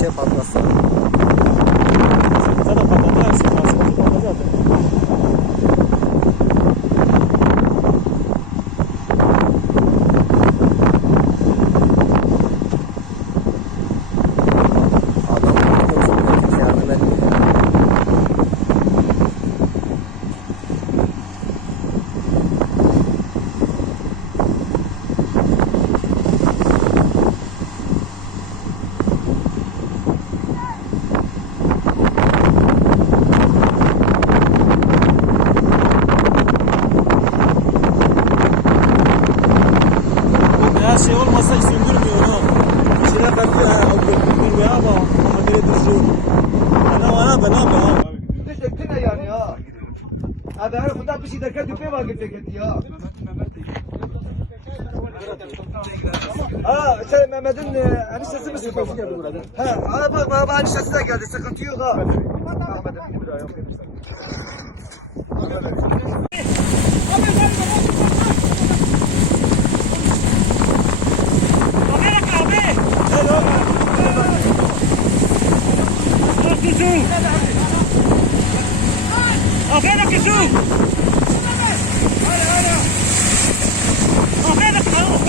şey patlasın. Zaten patladı. Hepsi patladı. Şey olmasa hiç söndürmüyor ha. İçine bakıyor ha. Söndürmüyor ama haberi düşüyor. Bana be. Teşekkür ne yani ya. Abi her kuda bir şey derken düpe var gitti ya. Sen Mehmet'in eniştesi misin? Bak eniştesi de geldi. Sıkıntı yok ha. Mehmet'in bir lira yok. Aferin kızım. Aferin kızım.